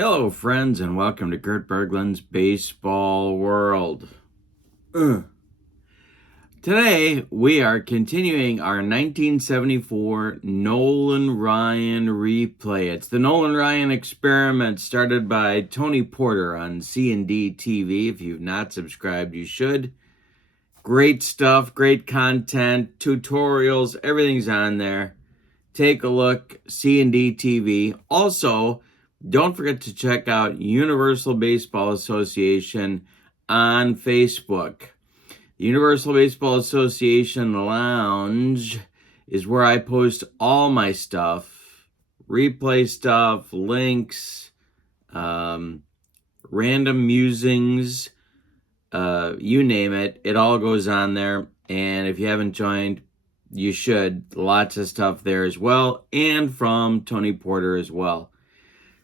Hello, friends, and welcome to Kurt Berglund's Baseball World. Today, we are continuing our 1974 Nolan Ryan replay. It's the Nolan Ryan Experiment started by Tony Porter on C&D TV. If you've not subscribed, you should. Great stuff, great content, tutorials, everything's on there. Take a look, C&D TV. Also, don't forget to check out Universal Baseball Association on Facebook. The Universal Baseball Association Lounge is where I post all my stuff, replay stuff, links, random musings, you name it. It all goes on there. And if you haven't joined, you should. Lots of stuff there as well, and from Tony Porter as well.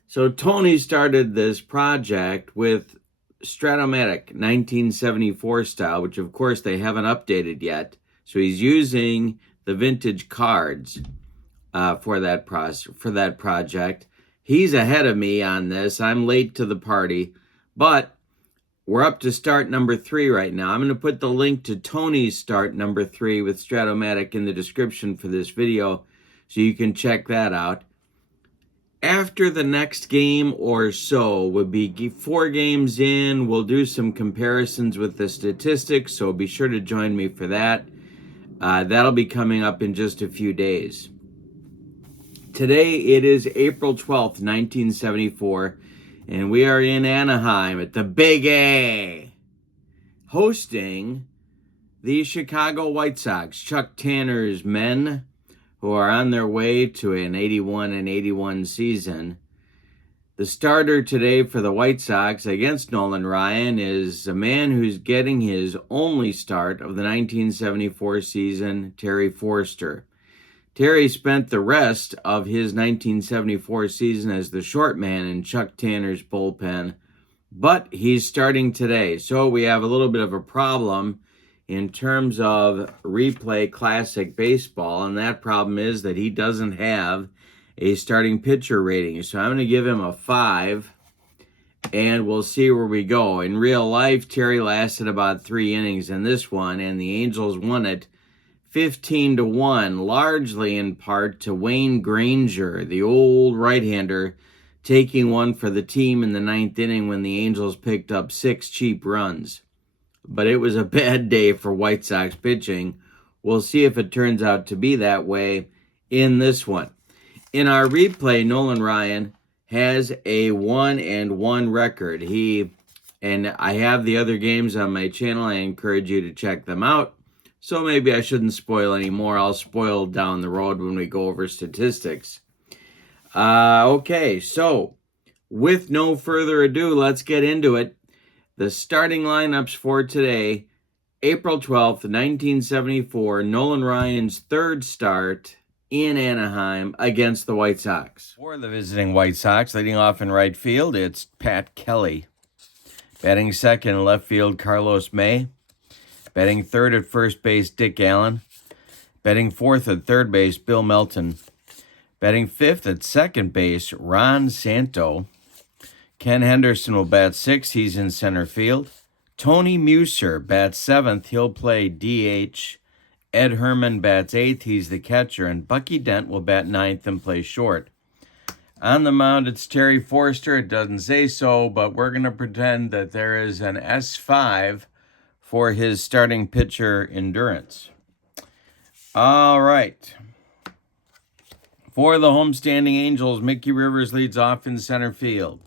So Tony started this project with Strat O Matic 1974 style, which of course they haven't updated yet. So he's using the vintage cards for that project. He's ahead of me on this. I'm late to the party, but we're up to start number 3 right now. I'm going to put the link to Tony's start number 3 with Strat O Matic in the description for this video, so you can check that out. After the next game or so, we'll be 4 games in. We'll do some comparisons with the statistics, so be sure to join me for that. That'll be coming up in just a few days. Today, it is April 12th, 1974, and we are in Anaheim at the Big A, hosting the Chicago White Sox, Chuck Tanner's men, who are on their way to an 81-81 season. The starter today for the White Sox against Nolan Ryan is a man who's getting his only start of the 1974 season, Terry Forster. Terry spent the rest of his 1974 season as the short man in Chuck Tanner's bullpen, but he's starting today. So we have a little bit of a problem in terms of replay classic baseball, and that problem is that he doesn't have a starting pitcher rating. So I'm going to give him a 5, and we'll see where we go. In real life, Terry lasted about 3 innings in this one, and the Angels won it 15-1, largely in part to Wayne Granger, the old right-hander, taking one for the team in the 9th inning when the Angels picked up 6 cheap runs. But it was a bad day for White Sox pitching. We'll see if it turns out to be that way in this one. In our replay, Nolan Ryan has a 1-1 record. And I have the other games on my channel. I encourage you to check them out. So maybe I shouldn't spoil any more. I'll spoil down the road when we go over statistics. Okay, so with no further ado, let's get into it. The starting lineups for today, April 12th, 1974, Nolan Ryan's 3rd start in Anaheim against the White Sox. For the visiting White Sox, leading off in right field, it's Pat Kelly. Batting second in left field, Carlos May. Batting third at first base, Dick Allen. Batting fourth at third base, Bill Melton. Batting fifth at second base, Ron Santo. Ken Henderson will bat 6th. He's in center field. Tony Muser bats 7th. He'll play DH. Ed Herman bats 8th. He's the catcher. And Bucky Dent will bat 9th and play short. On the mound, it's Terry Forster. It doesn't say so, but we're going to pretend that there is an S5 for his starting pitcher endurance. All right. For the homestanding Angels, Mickey Rivers leads off in center field.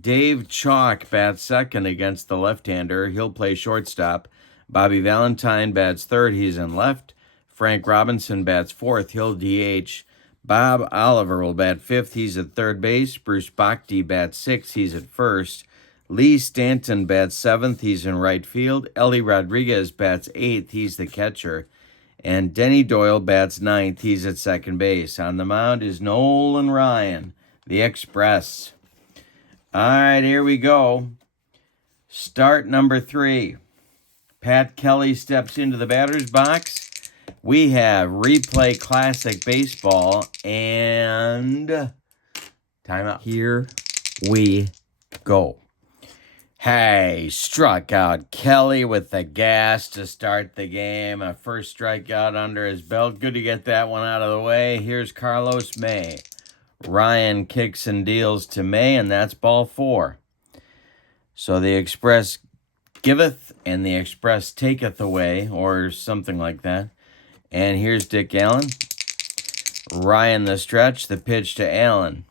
Dave Chalk bats second against the left-hander. He'll play shortstop. Bobby Valentine bats third. He's in left. Frank Robinson bats fourth. He'll DH. Bob Oliver will bat fifth. He's at third base. Bruce Bochy bats sixth. He's at first. Lee Stanton bats seventh. He's in right field. Ellie Rodriguez bats eighth. He's the catcher. And Denny Doyle bats ninth. He's at second base. On the mound is Nolan Ryan, the Express. All right, here we go. Start number 3. Pat Kelly steps into the batter's box. We have Replay Classic Baseball and timeout. Here we go. Hey, struck out Kelly with the gas to start the game. A first strikeout under his belt. Good to get that one out of the way. Here's Carlos May. Ryan kicks and deals to May, and that's ball 4. So the Express giveth and the Express taketh away, or something like that. And here's Dick Allen. Ryan the stretch, the pitch to Allen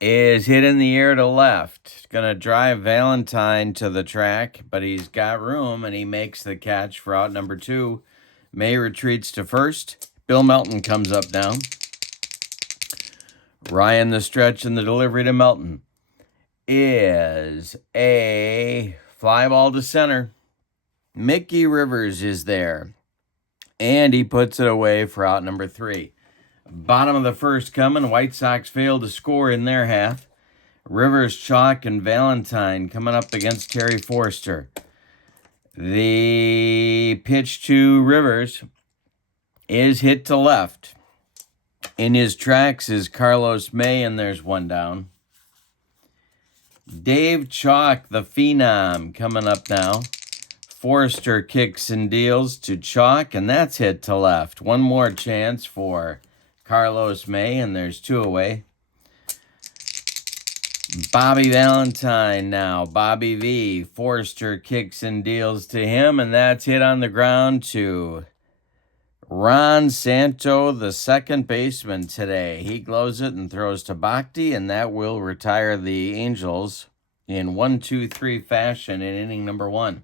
is hit in the air to left. Going to drive Valentine to the track, but he's got room, and he makes the catch for out number 2. May retreats to first. Bill Melton comes up now. Ryan the stretch and the delivery to Melton is a fly ball to center. Mickey Rivers is there, and he puts it away for out number 3. Bottom of the first coming. White Sox fail to score in their half. Rivers, Chalk, and Valentine coming up against Terry Forster. The pitch to Rivers is hit to left. In his tracks is Carlos May, and there's one down. Dave Chalk, the phenom, coming up now. Forster kicks and deals to Chalk, and that's hit to left. One more chance for Carlos May, and there's 2 away. Bobby Valentine now. Bobby V. Forster kicks and deals to him, and that's hit on the ground to Ron Santo, the second baseman today. He glows it and throws to Bhakti, and that will retire the Angels in 1-2-3 fashion in inning number 1.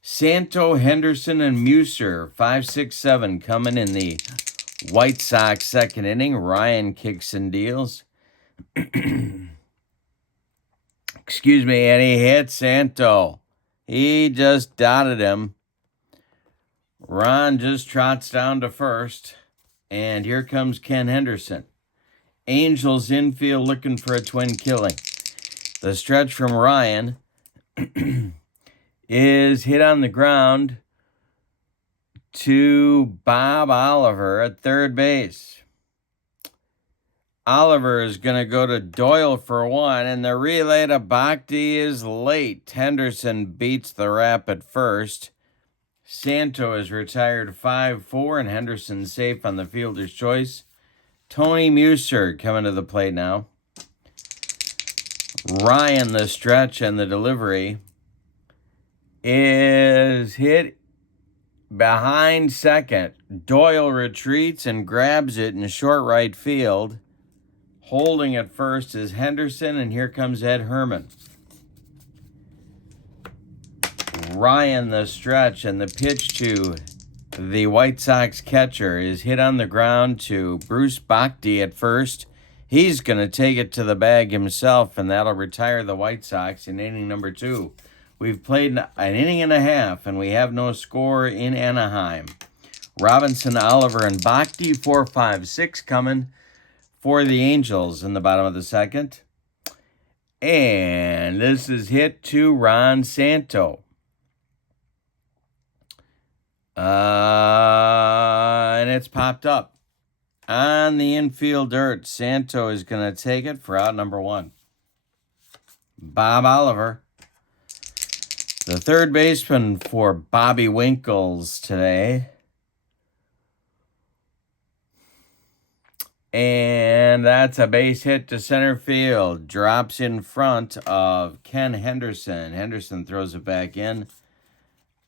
Santo, Henderson, and Muser, 5, 6, 7, coming in the White Sox second inning. Ryan kicks and deals. Excuse me, and he hit Santo. He just dotted him. Ron just trots down to first, and here comes Ken Henderson. Angels infield looking for a twin killing. The stretch from Ryan is hit on the ground to Bob Oliver at third base. Oliver is going to go to Doyle for 1, and the relay to Bhakti is late. Henderson beats the rap at first. Santo is retired 5-4, and Henderson safe on the fielder's choice. Tony Muser coming to the plate now. Ryan the stretch and the delivery is hit behind second. Doyle retreats and grabs it in short right field. Holding at first is Henderson, and here comes Ed Herman. Ryan the stretch, and the pitch to the White Sox catcher is hit on the ground to Bruce Bhakti at first. He's going to take it to the bag himself, and that'll retire the White Sox in inning number 2. We've played an inning and a half, and we have no score in Anaheim. Robinson, Oliver, and Bhakti, 4, 5, 6 coming for the Angels in the bottom of the second. And this is hit to Ron Santo. And it's popped up on the infield dirt. Santo is going to take it for out number 1. Bob Oliver, the third baseman for Bobby Winkles today. And that's a base hit to center field. Drops in front of Ken Henderson. Henderson throws it back in.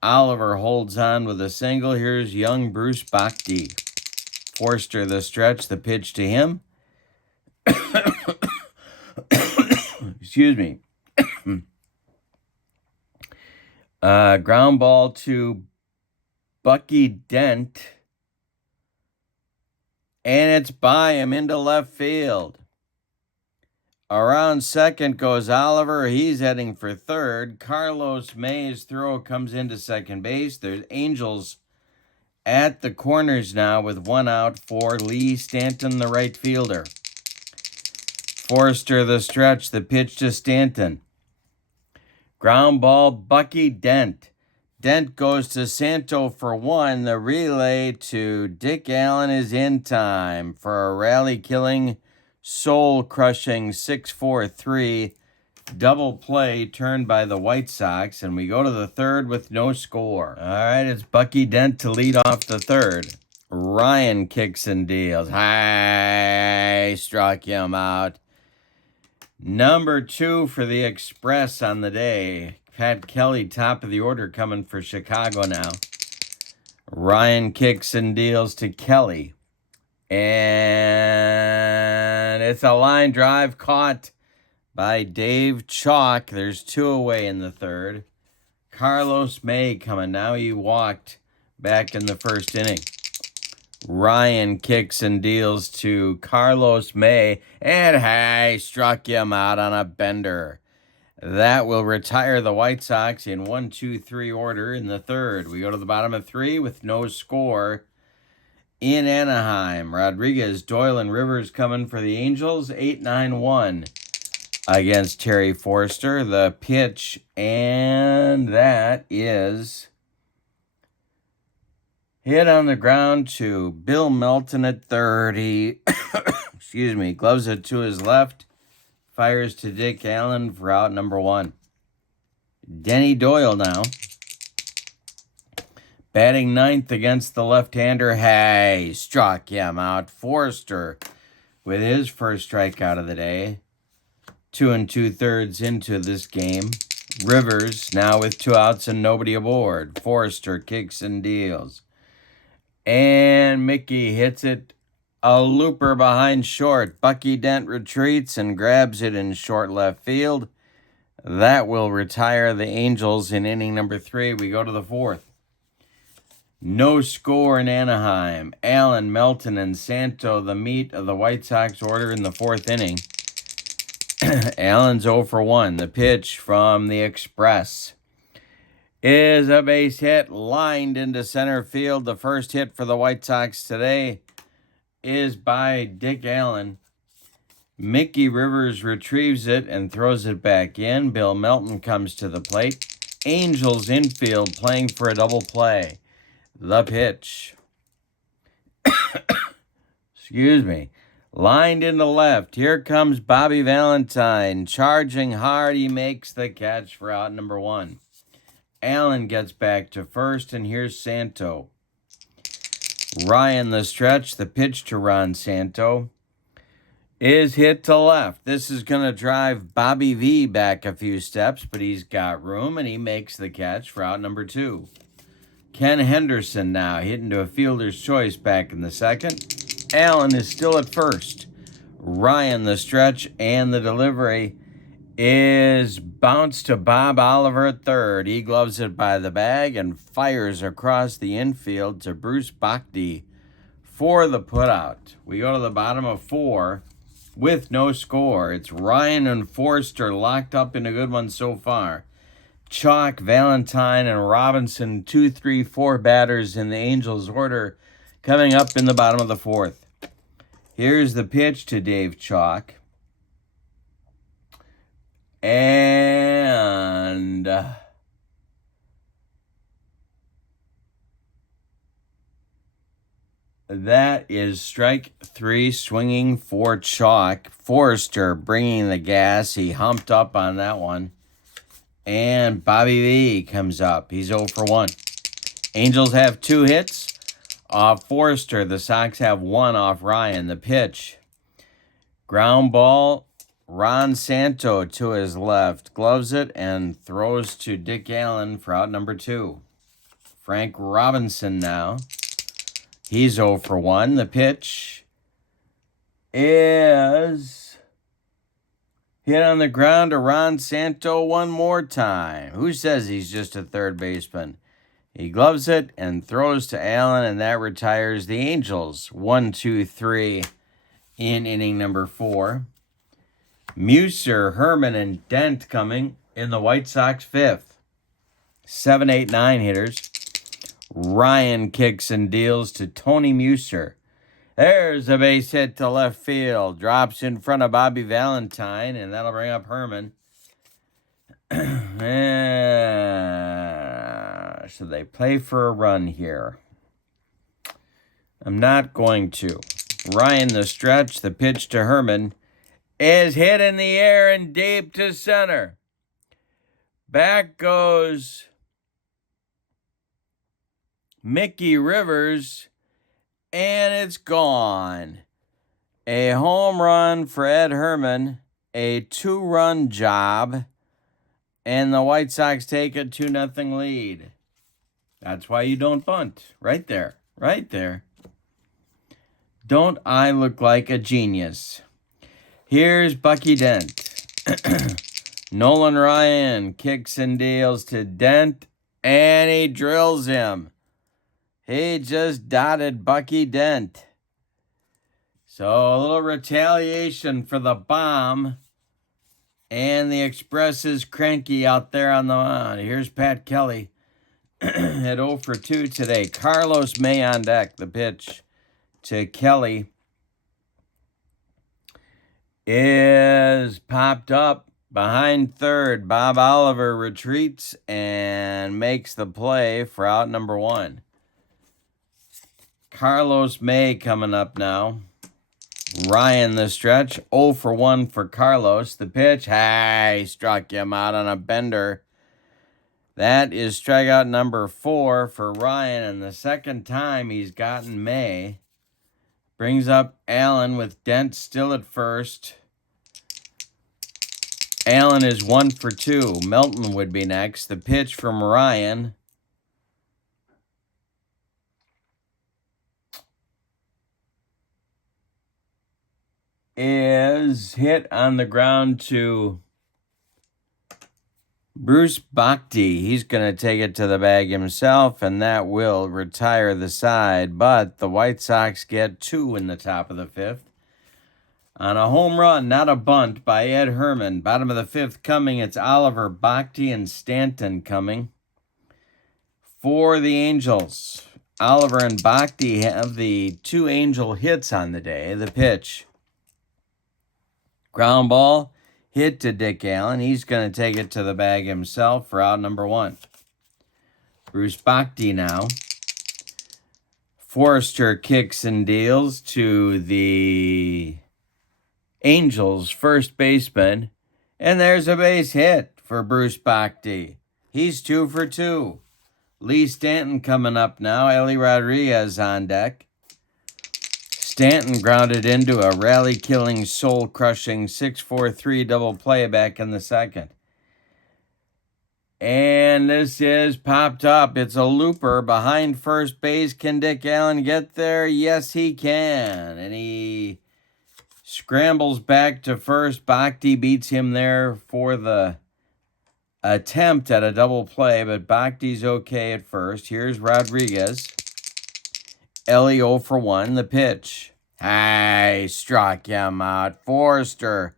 Oliver holds on with a single. Here's young Bruce Bhakti. Forster the stretch, the pitch to him. Excuse me. Ground ball to Bucky Dent. And it's by him into left field. Around second goes Oliver. He's heading for third. Carlos May's throw comes into second base. There's Angels at the corners now with 1 out for Lee Stanton, the right fielder. Forster the stretch, the pitch to Stanton. Ground ball, Bucky Dent. Dent goes to Santo for 1. The relay to Dick Allen is in time for a rally-killing soul-crushing 6-4-3 double play turned by the White Sox, and we go to the third with no score. All right, it's Bucky Dent to lead off the third. Ryan kicks and deals. High, struck him out. Number 2 for the Express on the day. Pat Kelly, top of the order, coming for Chicago now. Ryan kicks and deals to Kelly. And it's a line drive caught by Dave Chalk. There's 2 away in the third. Carlos May coming. Now he walked back in the first inning. Ryan kicks and deals to Carlos May. And struck him out on a bender. That will retire the White Sox in 1-2-3 order in the third. We go to the bottom of 3 with no score. In Anaheim, Rodriguez, Doyle, and Rivers coming for the Angels. 8-9-1 against Terry Forster. The pitch, and that is hit on the ground to Bill Melton at third. He, excuse me, gloves it to his left. Fires to Dick Allen for out number 1. Denny Doyle now. Batting ninth against the left-hander. Struck him out. Forster with his first strikeout of the day. 2 2/3 into this game. Rivers now with 2 outs and nobody aboard. Forster kicks and deals. And Mickey hits it. A looper behind short. Bucky Dent retreats and grabs it in short left field. That will retire the Angels in inning number 3. We go to the fourth. No score in Anaheim. Allen, Melton, and Santo, the meat of the White Sox order in the fourth inning. Allen's 0 for 1. The pitch from the Express is a base hit lined into center field. The first hit for the White Sox today is by Dick Allen. Mickey Rivers retrieves it and throws it back in. Bill Melton comes to the plate. Angels infield playing for a double play. The pitch. Excuse me. Lined into left. Here comes Bobby Valentine. Charging hard. He makes the catch for out number 1. Allen gets back to first, and here's Santo. Ryan the stretch. The pitch to Ron Santo is hit to left. This is going to drive Bobby V back a few steps, but he's got room, and he makes the catch for out number 2. Ken Henderson now hitting to a fielder's choice back in the second. Allen is still at first. Ryan the stretch, and the delivery is bounced to Bob Oliver at third. He gloves it by the bag and fires across the infield to Bruce Bachty for the putout. We go to the bottom of 4 with no score. It's Ryan and Forster locked up in a good one so far. Chalk, Valentine, and Robinson, 2, 3, 4 batters in the Angels order coming up in the bottom of the fourth. Here's the pitch to Dave Chalk. And that is strike 3, swinging for Chalk. Forster bringing the gas. He humped up on that one. And Bobby V comes up. He's 0 for 1. Angels have 2 hits off Forster. The Sox have 1 off Ryan. The pitch. Ground ball. Ron Santo to his left. Gloves it and throws to Dick Allen for out number 2. Frank Robinson now. He's 0 for 1. The pitch is hit on the ground to Ron Santo one more time. Who says he's just a third baseman? He gloves it and throws to Allen, and that retires the Angels. 1-2-3 in inning number 4. Muser, Herman, and Dent coming in the White Sox 5th. 7, 8, 9 hitters. Ryan kicks and deals to Tony Muser. There's a base hit to left field. Drops in front of Bobby Valentine, and that'll bring up Herman. So they play for a run here. I'm not going to. Ryan the stretch, the pitch to Herman, is hit in the air and deep to center. Back goes Mickey Rivers, and it's gone. A home run for Ed Herman, a 2-run job, and the White Sox take a 2-0 lead. That's why you don't bunt. Right there. Right there. Don't I look like a genius? Here's Bucky Dent. Nolan Ryan kicks and deals to Dent, and he drills him. He just dotted Bucky Dent. So a little retaliation for the bomb. And the Express is cranky out there on the mound. Here's Pat Kelly at 0 for 2 today. Carlos May on deck. The pitch to Kelly is popped up behind third. Bob Oliver retreats and makes the play for out number 1. Carlos May coming up now. Ryan the stretch, 0 for 1 for Carlos. The pitch, he struck him out on a bender. That is strikeout number 4 for Ryan, and the second time he's gotten May. Brings up Allen with Dent still at first. Allen is 1 for 2. Melton would be next. The pitch from Ryan is hit on the ground to Bruce Bhakti. He's going to take it to the bag himself, and that will retire the side. But the White Sox get 2 in the top of the 5th. On a home run, not a bunt, by Ed Herman. Bottom of the 5th coming, it's Oliver, Bhakti, and Stanton coming. For the Angels, Oliver and Bhakti have the 2 Angel hits on the day. The pitch, ground ball, hit to Dick Allen. He's going to take it to the bag himself for out number 1. Bruce Bhakti now. Forster kicks and deals to the Angels' first baseman. And there's a base hit for Bruce Bhakti. He's 2 for 2. Lee Stanton coming up now. Ellie Rodriguez on deck. Stanton grounded into a rally-killing, soul-crushing 6-4-3 double play back in the second. And this is popped up. It's a looper behind first base. Can Dick Allen get there? Yes, he can. And he scrambles back to first. Bhakti beats him there for the attempt at a double play, but Bhakti's okay at first. Here's Rodriguez. Ellie 0 for 1. The pitch, struck him out. Forster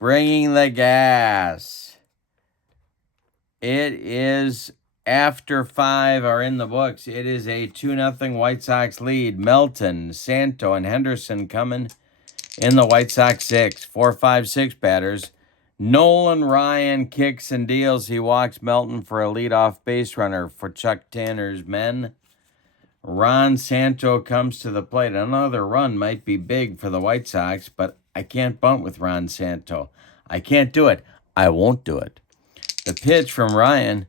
bringing the gas. It is after 5 are in the books. It is a 2-0 White Sox lead. Melton, Santo, and Henderson coming in the White Sox 6. 4, 5, 6 batters. Nolan Ryan kicks and deals. He walks Melton for a leadoff base runner for Chuck Tanner's men. Ron Santo comes to the plate. Another run might be big for the White Sox, but I can't bunt with Ron Santo. I can't do it. I won't do it. The pitch from Ryan,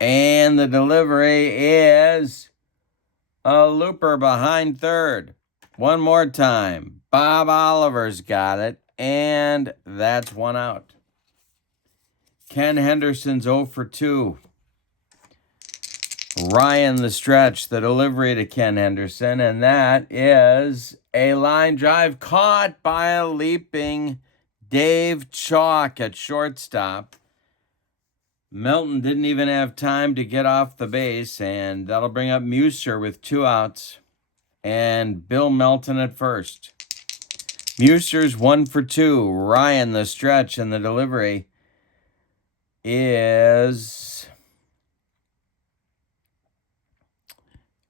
and the delivery is a looper behind third. One more time. Bob Oliver's got it, and that's 1 out. Ken Henderson's 0 for 2. Ryan the stretch, the delivery to Ken Henderson, and that is a line drive caught by a leaping Dave Chalk at shortstop. Melton didn't even have time to get off the base, and that'll bring up Muser with 2 outs and Bill Melton at first. Muser's 1 for 2. Ryan the stretch, and the delivery is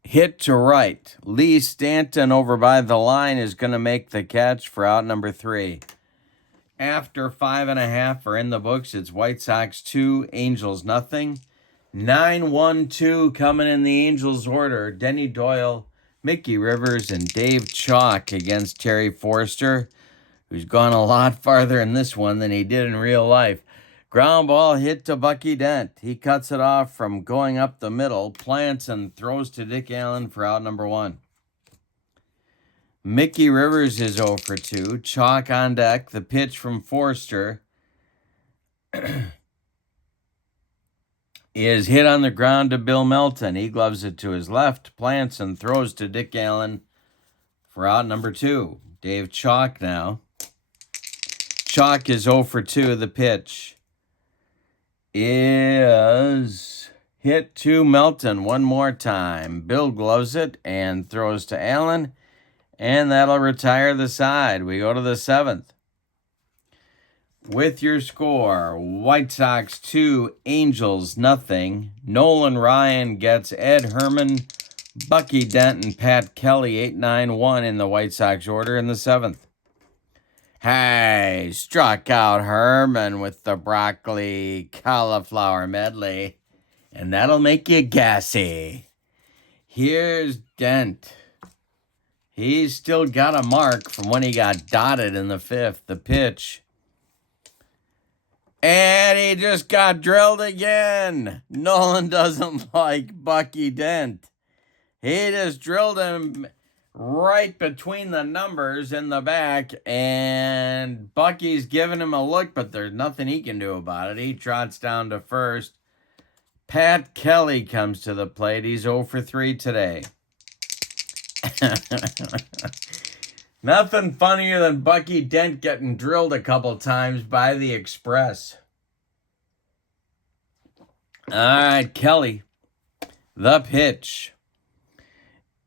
hit to right. Lee Stanton over by the line is going to make the catch for out number 3. After 5.5 are in the books, it's White Sox 2, Angels nothing. 9-1-2 coming in the Angels order. Denny Doyle Mickey Rivers and Dave Chalk against Terry Forster, who's gone a lot farther in this one than he did in real life. Ground ball hit to Bucky Dent. He cuts it off from going up the middle, plants and throws to Dick Allen for out number 1. Mickey Rivers is 0 for 2. Chalk on deck. The pitch from Forster is hit on the ground to Bill Melton. He gloves it to his left, plants and throws to Dick Allen for out number 2. Dave Chalk now. Chalk is 0 for 2. The pitch is hit to Melton one more time. Bill gloves it and throws to Allen, and that'll retire the side. We go to the 7th. With your score, White Sox 2, Angels nothing. Nolan Ryan gets Ed Herman, Bucky Dent, and Pat Kelly 8-9-1 in the White Sox order in the 7th. Hey, struck out Herman with the broccoli cauliflower medley, and that'll make you gassy. Here's Dent. He's still got a mark from when he got dotted in the 5th. The pitch. And he just got drilled again. Nolan doesn't like Bucky Dent. He just drilled him right between the numbers in the back, and Bucky's giving him a look, but there's nothing he can do about it. He trots down to first. Pat Kelly comes to the plate. He's 0 for 3 today. Nothing funnier than Bucky Dent getting drilled a couple times by the Express. All right, Kelly. The pitch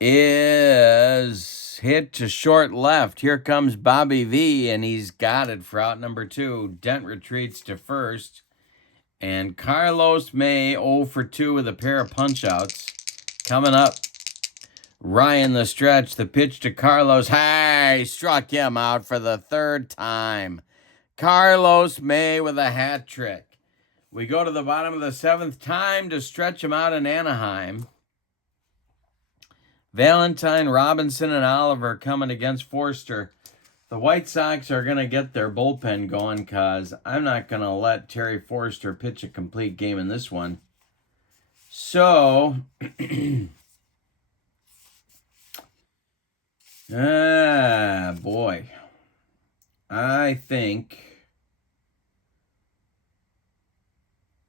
is hit to short left. Here comes Bobby V, and he's got it for out number 2. Dent retreats to first. And Carlos May 0 for 2 with a pair of punch-outs. Coming up, Ryan the stretch. The pitch to Carlos. Hey, struck him out for the 3rd time. Carlos May with a hat trick. We go to the bottom of the 7th. Time to stretch him out in Anaheim. Valentine, Robinson, and Oliver coming against Forster. The White Sox are going to get their bullpen going because I'm not going to let Terry Forster pitch a complete game in this one. So, boy. I think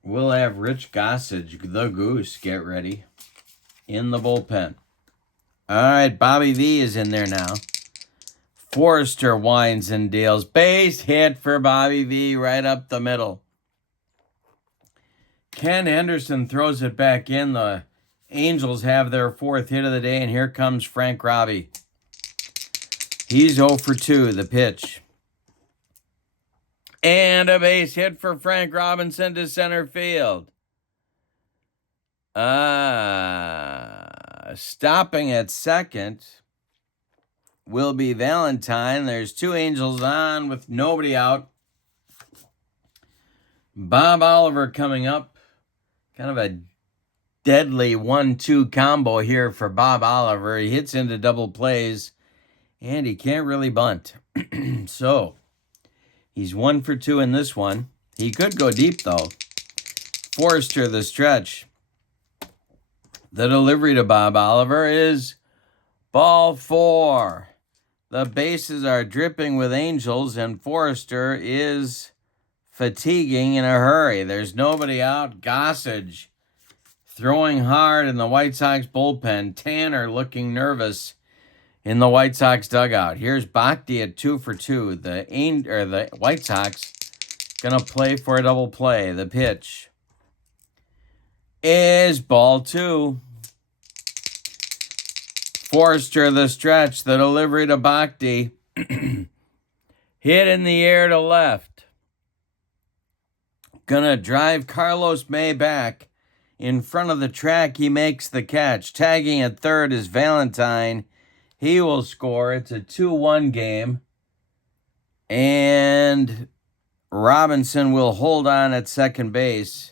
we'll have Rich Gossage, the Goose, get ready in the bullpen. All right, Bobby V is in there now. Forster winds and deals. Base hit for Bobby V right up the middle. Ken Henderson throws it back in. The Angels have their 4th hit of the day, and here comes Frank Robbie. He's 0 for 2. The pitch. And a base hit for Frank Robinson to center field. Stopping at second will be Valentine. There's 2 Angels on with nobody out. Bob Oliver coming up. Kind of a deadly 1-2 combo here for Bob Oliver. He hits into double plays, and he can't really bunt. So, he's 1 for 2 in this one. He could go deep, though. Forster, the stretch. The delivery to Bob Oliver is ball 4. The bases are dripping with Angels, and Forster is fatiguing in a hurry. There's nobody out. Gossage throwing hard in the White Sox bullpen. Tanner looking nervous in the White Sox dugout. Here's Bhakti at 2 for 2. The White Sox gonna play for a double play. The pitch is ball 2. Forster, the stretch. The delivery to Bhakti. Hit in the air to left. Gonna drive Carlos May back. In front of the track, he makes the catch. Tagging at third is Valentine. He will score. It's a 2-1 game. And Robinson will hold on at second base.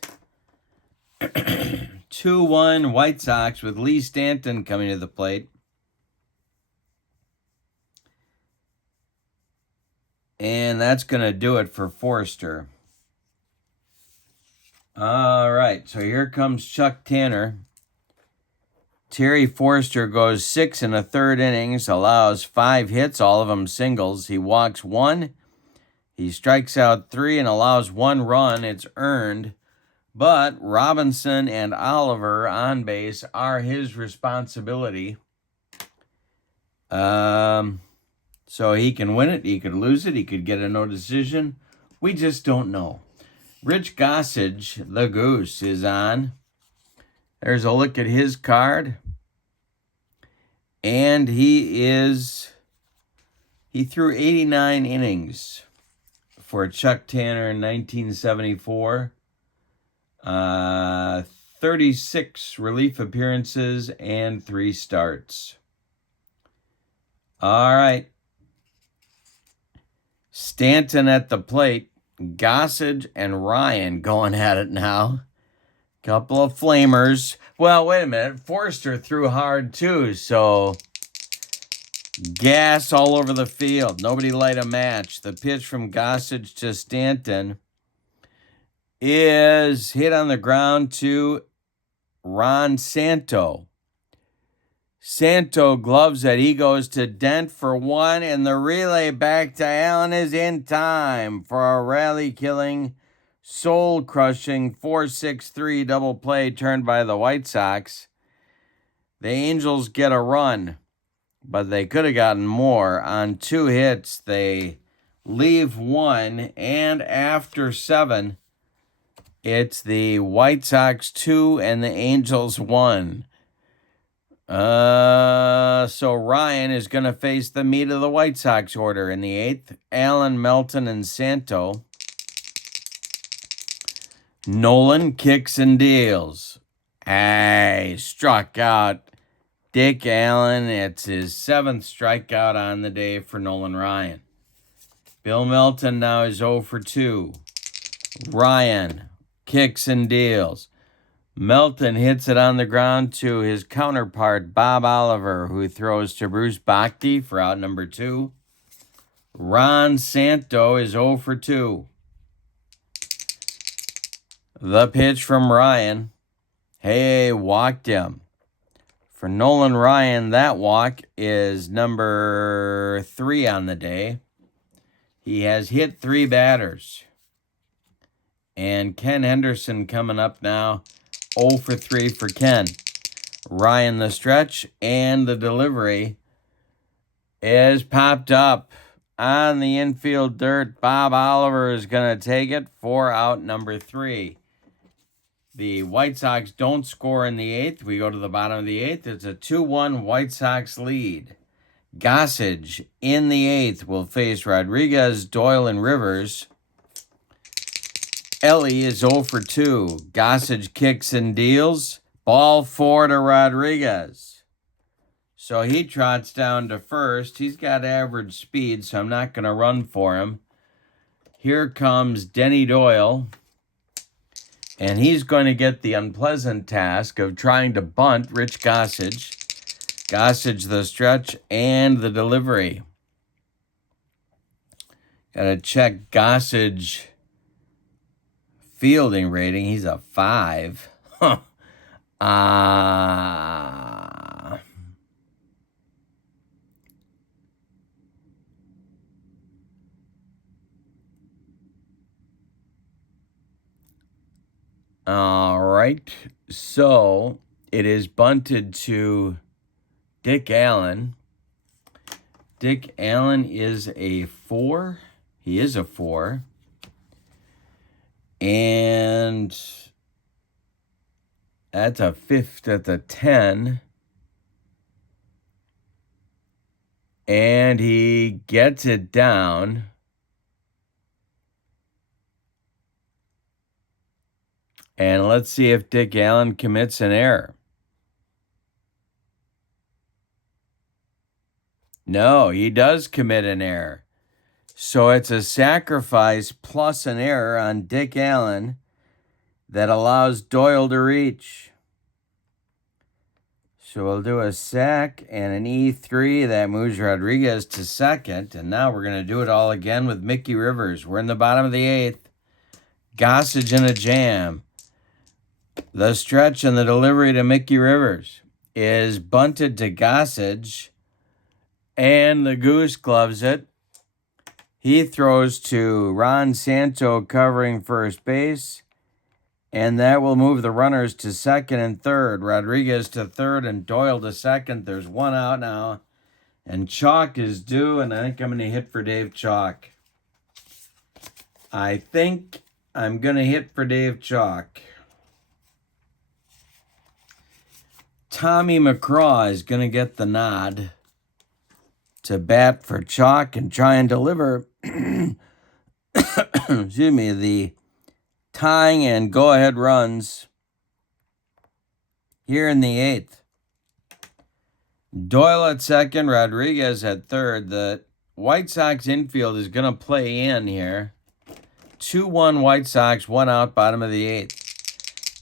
2-1 White Sox with Lee Stanton coming to the plate. And that's going to do it for Forster. All right, so here comes Chuck Tanner. Terry Forster goes 6 1/3 innings, allows 5 hits, all of them singles. He walks 1. He strikes out 3 and allows 1 run. It's earned. But Robinson and Oliver on base are his responsibility. So he can win it, he could lose it, he could get a no decision. We just don't know. Rich Gossage, the Goose, is on. There's a look at his card. And he threw 89 innings for Chuck Tanner in 1974. 36 relief appearances and 3 starts. All right. Stanton at the plate. Gossage and Ryan going at it now. Couple of flamers. Well, wait a minute. Forster threw hard too, so gas all over the field. Nobody light a match. The pitch from Gossage to Stanton is hit on the ground to Ron Santo. Santo gloves it. He goes to Dent for 1, and the relay back to Allen is in time for a rally-killing, soul-crushing 4-6-3 double play turned by the White Sox. The Angels get a run, but they could have gotten more. On 2 hits, they leave 1, and after 7, it's the White Sox 2 and the Angels 1. So Ryan is going to face the meat of the White Sox order in the 8th. Allen, Melton, and Santo. Nolan kicks and deals. Struck out Dick Allen. It's his 7th strikeout on the day for Nolan Ryan. Bill Melton now is 0 for 2. Ryan kicks and deals. Melton hits it on the ground to his counterpart, Bob Oliver, who throws to Bruce Bhakti for out number 2. Ron Santo is 0 for 2. The pitch from Ryan. Walked him. For Nolan Ryan, that walk is number 3 on the day. He has hit 3 batters. And Ken Henderson coming up now. 0 for 3 for Ken. Ryan the stretch, and the delivery is popped up on the infield dirt. Bob Oliver is going to take it for out number 3. The White Sox don't score in the 8th. We go to the bottom of the 8th. It's a 2-1 White Sox lead. Gossage in the 8th will face Rodriguez, Doyle, and Rivers. Ellie is 0 for 2. Gossage kicks and deals. Ball 4 to Rodriguez. So he trots down to first. He's got average speed, so I'm not going to run for him. Here comes Denny Doyle. And he's going to get the unpleasant task of trying to bunt Rich Gossage. Gossage the stretch and the delivery. Got to check Gossage fielding rating. He's a 5. All right. So it is bunted to Dick Allen. Dick Allen is a 4. He is a 4. And that's a 5th, that's a 10. And he gets it down. And let's see if Dick Allen commits an error. No, he does commit an error. So it's a sacrifice plus an error on Dick Allen that allows Doyle to reach. So we'll do a sack and an E3. That moves Rodriguez to second. And now we're going to do it all again with Mickey Rivers. We're in the bottom of the 8th. Gossage in a jam. The stretch and the delivery to Mickey Rivers is bunted to Gossage. And the Goose gloves it. He throws to Ron Santo covering first base. And that will move the runners to second and third. Rodriguez to third and Doyle to second. There's one out now. And Chalk is due, and I think I'm going to hit for Dave Chalk. I think I'm going to hit for Dave Chalk. Tommy McCraw is going to get the nod to bat for Chalk and try and deliver, excuse me, the tying and go-ahead runs here in the 8th. Doyle at second, Rodriguez at third. The White Sox infield is going to play in here. 2-1 White Sox, 1 out, bottom of the 8th.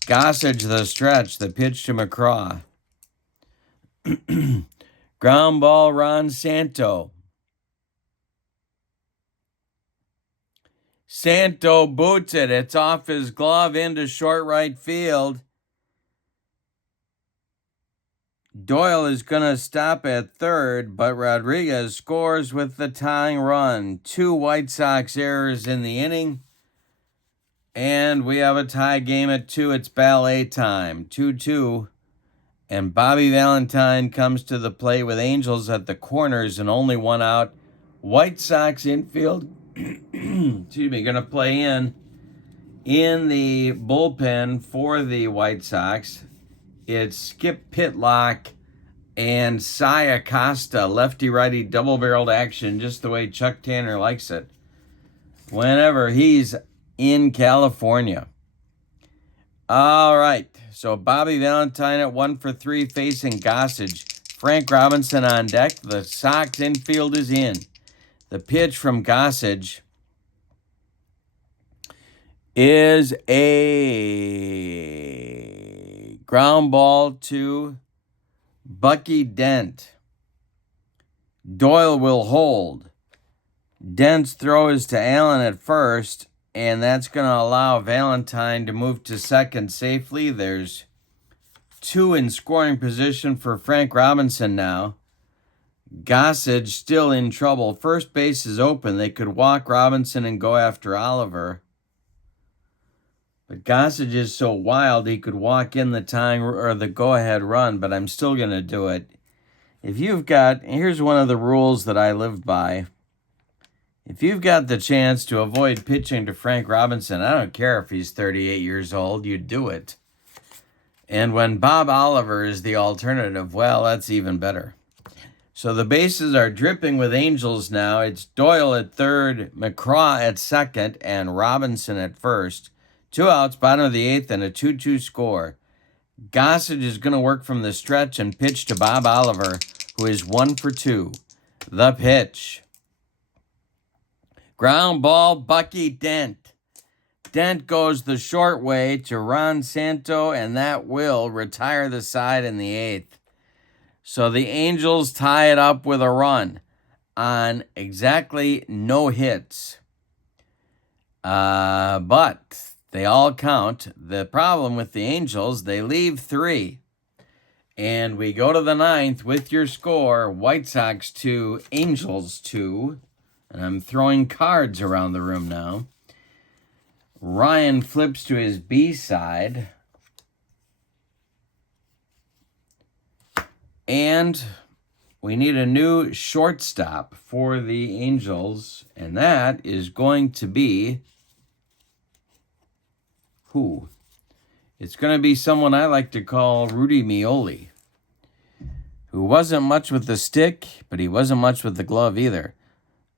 Gossage the stretch, the pitch to McCraw. Ground ball, Ron Santo. Santo boots it. It's off his glove into short right field. Doyle is going to stop at third, but Rodriguez scores with the tying run. 2 White Sox errors in the inning. And we have a tie game at 2. It's ballet time. 2-2. And Bobby Valentine comes to the plate with Angels at the corners and only 1 out. White Sox infield, excuse me, going to play in the bullpen for the White Sox. It's Skip Pitlock and Cy Acosta, lefty-righty double-barreled action, just the way Chuck Tanner likes it whenever he's in California. All right, so Bobby Valentine at 1 for 3 facing Gossage. Frank Robinson on deck. The Sox infield is in. The pitch from Gossage is a ground ball to Bucky Dent. Doyle will hold. Dent's throw is to Allen at first, and that's going to allow Valentine to move to second safely. There's 2 in scoring position for Frank Robinson now. Gossage still in trouble. First base is open. They could walk Robinson and go after Oliver. But Gossage is so wild he could walk in the tying or the go-ahead run, but I'm still going to do it. If you've got, here's one of the rules that I live by. If you've got the chance to avoid pitching to Frank Robinson, I don't care if he's 38 years old, you do it. And when Bob Oliver is the alternative, well, that's even better. So the bases are dripping with Angels now. It's Doyle at third, McCraw at second, and Robinson at first. 2 outs, bottom of the 8th, and a 2-2 score. Gossage is going to work from the stretch and pitch to Bob Oliver, who is 1 for 2. The pitch. Ground ball, Bucky Dent. Dent goes the short way to Ron Santo, and that will retire the side in the 8th. So the Angels tie it up with a run on exactly no hits. But they all count. The problem with the Angels, they leave 3. And we go to the 9th with your score, White Sox 2, Angels 2. And I'm throwing cards around the room now. Ryan flips to his B side. And we need a new shortstop for the Angels. And that is going to be who? It's going to be someone I like to call Rudy Mioli, who wasn't much with the stick, but he wasn't much with the glove either.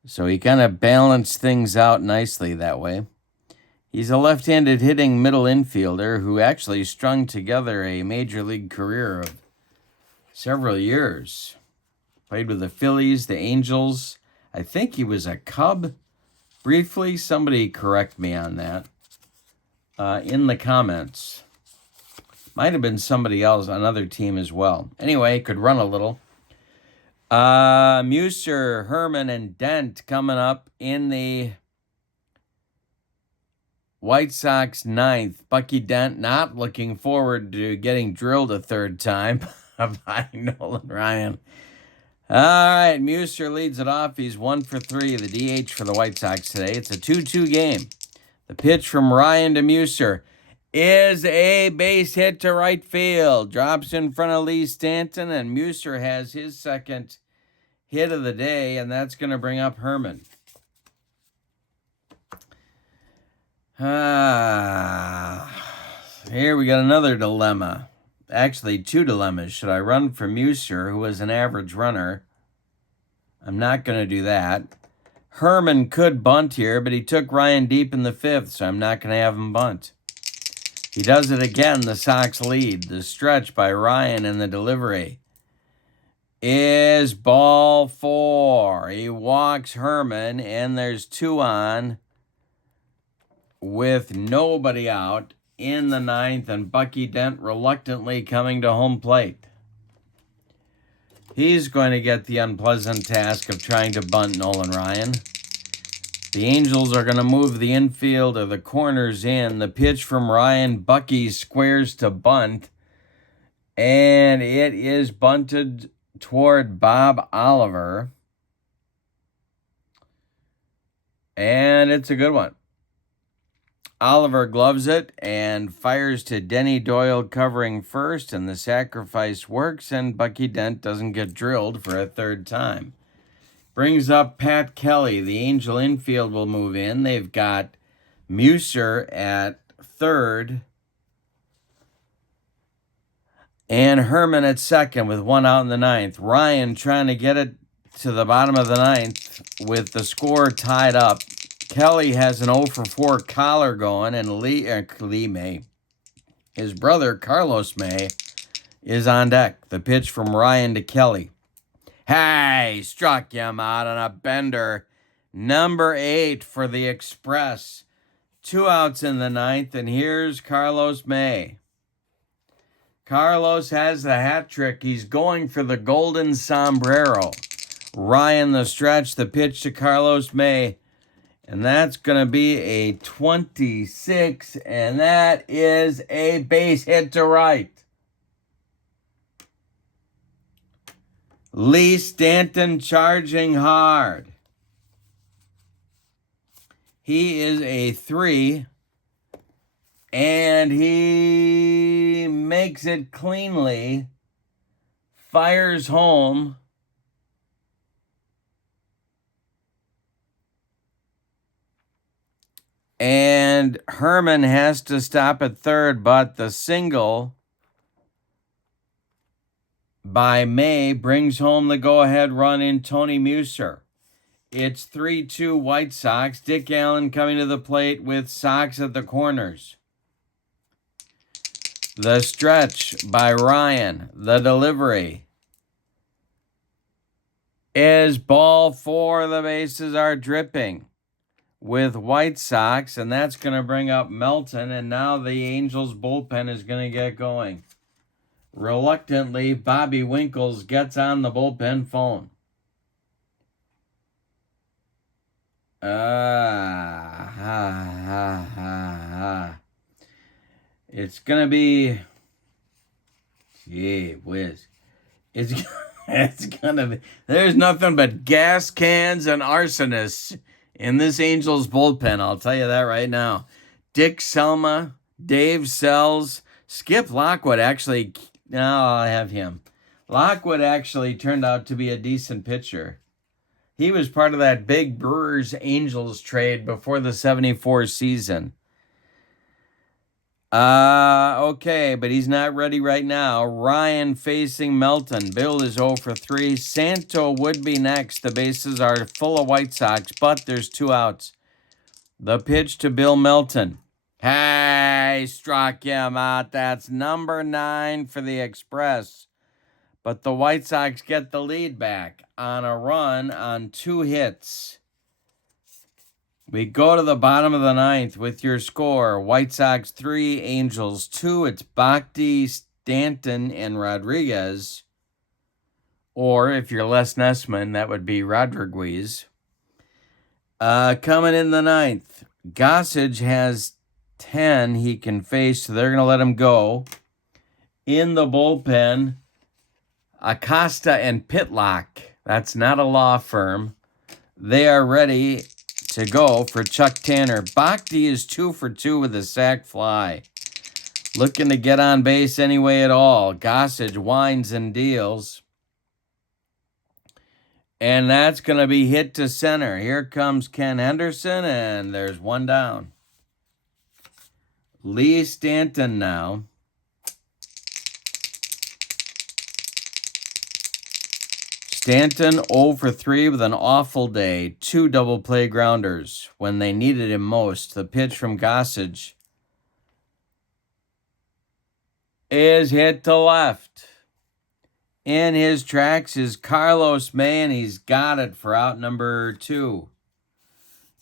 So he kind of balanced things out nicely that way. He's a left-handed hitting middle infielder who actually strung together a major league career of several years. Played with the Phillies, the Angels. I think he was a Cub briefly. Somebody correct me on that in the comments. Might have been somebody else, another team as well. Anyway, could run a little. Muser, Herman, and Dent coming up in the White Sox ninth. Bucky Dent not looking forward to getting drilled a third time by Nolan Ryan. All right, Muser leads it off. He's 1 for 3, the DH for the White Sox today. It's a 2-2 game. The pitch from Ryan to Muser is a base hit to right field. Drops in front of Lee Stanton, and Muser has his second hit of the day, and that's going to bring up Herman. Here we got another dilemma. Actually, two dilemmas. Should I run for Muser, who is an average runner? I'm not going to do that. Herman could bunt here, but he took Ryan deep in the fifth, so I'm not going to have him bunt. He does it again. The Sox lead. The stretch by Ryan and the delivery is ball 4. He walks Herman, and there's 2 on with nobody out in the ninth, and Bucky Dent reluctantly coming to home plate. He's going to get the unpleasant task of trying to bunt Nolan Ryan. The Angels are going to move the infield or the corners in. The pitch from Ryan, Bucky squares to bunt, and it is bunted toward Bob Oliver, and it's a good one. Oliver gloves it and fires to Denny Doyle covering first, and the sacrifice works, and Bucky Dent doesn't get drilled for a third time. Brings up Pat Kelly. The Angel infield will move in. They've got Muser at third and Herman at second with 1 out in the ninth. Ryan trying to get it to the bottom of the ninth with the score tied up. Kelly has an 0 for 4 collar going, and Lee May, his brother Carlos May, is on deck. The pitch from Ryan to Kelly. Hey, struck him out on a bender. Number 8 for the Express. 2 outs in the ninth, and here's Carlos May. Carlos has the hat trick. He's going for the golden sombrero. Ryan the stretch, the pitch to Carlos May. And that's going to be a 26, and that is a base hit to right. Lee Stanton charging hard. He is a 3, and he makes it cleanly, fires home. And Herman has to stop at third, but the single by May brings home the go-ahead run in Tony Muser. It's 3-2 White Sox. Dick Allen coming to the plate with Sox at the corners. The stretch by Ryan. The delivery is ball 4. The bases are dripping with White Sox, and that's going to bring up Melton, and now the Angels bullpen is going to get going. Reluctantly, Bobby Winkles gets on the bullpen phone. It's going to be, gee whiz. It's going to be, there's nothing but gas cans and arsonists in this Angels bullpen, I'll tell you that right now. Dick Selma, Dave Sells, Skip Lockwood actually, now I'll have him. Lockwood actually turned out to be a decent pitcher. He was part of that big Brewers-Angels trade before the 74 season. Okay, but he's not ready right now. Ryan facing Melton. Bill is 0 for 3. Santo would be next. The bases are full of White Sox, but there's 2 outs. The pitch to Bill Melton. Hey, struck him out. That's number 9 for the Express. But the White Sox get the lead back on a run on 2 hits. We go to the bottom of the ninth with your score. White Sox 3, Angels 2. It's Bhakti, Stanton, and Rodriguez. Or if you're Les Nessman, that would be Rodriguez. Coming in the ninth, Gossage has 10 he can face, so they're going to let him go. In the bullpen, Acosta and Pitlock. That's not a law firm. They are ready to go for Chuck Tanner. Bhakti is 2 for 2 with a sac fly. Looking to get on base anyway at all. Gossage winds and deals. And that's going to be hit to center. Here comes Ken Henderson, and there's one down. Lee Stanton now. Stanton 0 for 3 with an awful day. 2 double play grounders when they needed him most. The pitch from Gossage is hit to left. In his tracks is Carlos May, and he's got it for out number 2.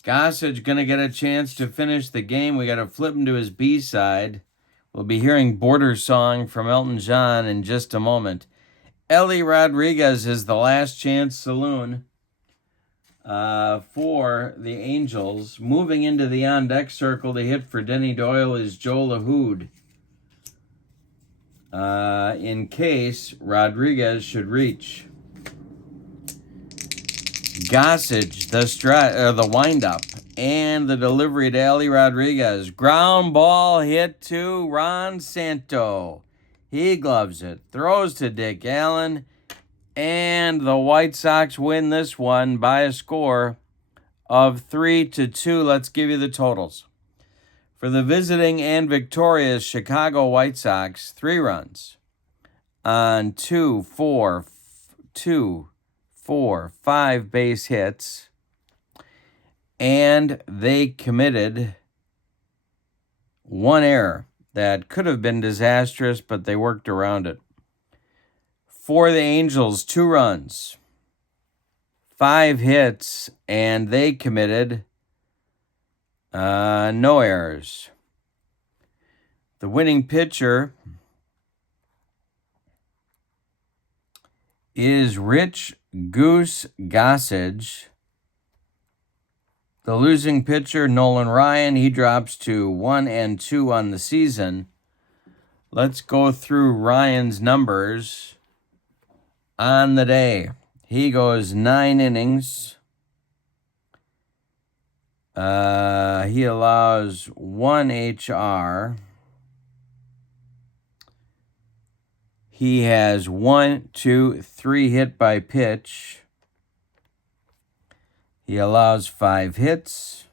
Gossage going to get a chance to finish the game. We got to flip him to his B side. We'll be hearing Border Song from Elton John in just a moment. Ellie Rodriguez is the last chance saloon for the Angels. Moving into the on-deck circle to hit for Denny Doyle is Joe LaHood. In case Rodriguez should reach. Gossage, the windup, and the delivery to Ellie Rodriguez. Ground ball hit to Ron Santo. He gloves it, throws to Dick Allen, and the White Sox win this one by a score of 3-2. Let's give you the totals. For the visiting and victorious Chicago White Sox, 3 runs on 2, 4, 5 base hits, and they committed 1 error that could have been disastrous, but they worked around it. For the Angels, 2 runs, 5 hits, and they committed no errors. The winning pitcher is Rich Goose Gossage. The losing pitcher, Nolan Ryan, he drops to 1-2 on the season. Let's go through Ryan's numbers on the day. He goes 9 innings. He allows 1 HR. He has 1, 2, 3 hit by pitch. He allows 5 hits.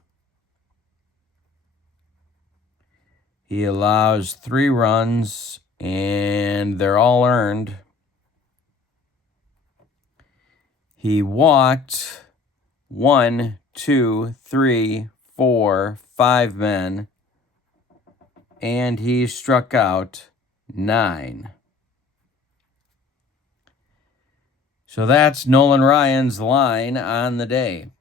He allows 3 runs, and they're all earned. He walked 1, 2, 3, 4, 5 men, and he struck out 9. So that's Nolan Ryan's line on the day.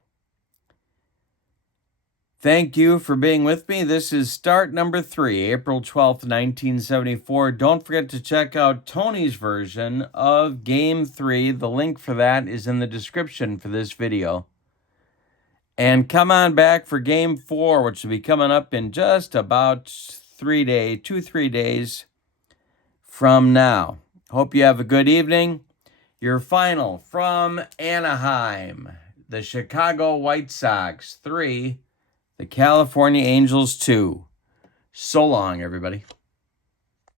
Thank you for being with me. This is start number 3, April 12th, 1974. Don't forget to check out Tony's version of Game 3. The link for that is in the description for this video. And come on back for Game 4, which will be coming up in just about 3 days from now. Hope you have a good evening. Your final from Anaheim, the Chicago White Sox 3, the California Angels 2. So long, everybody.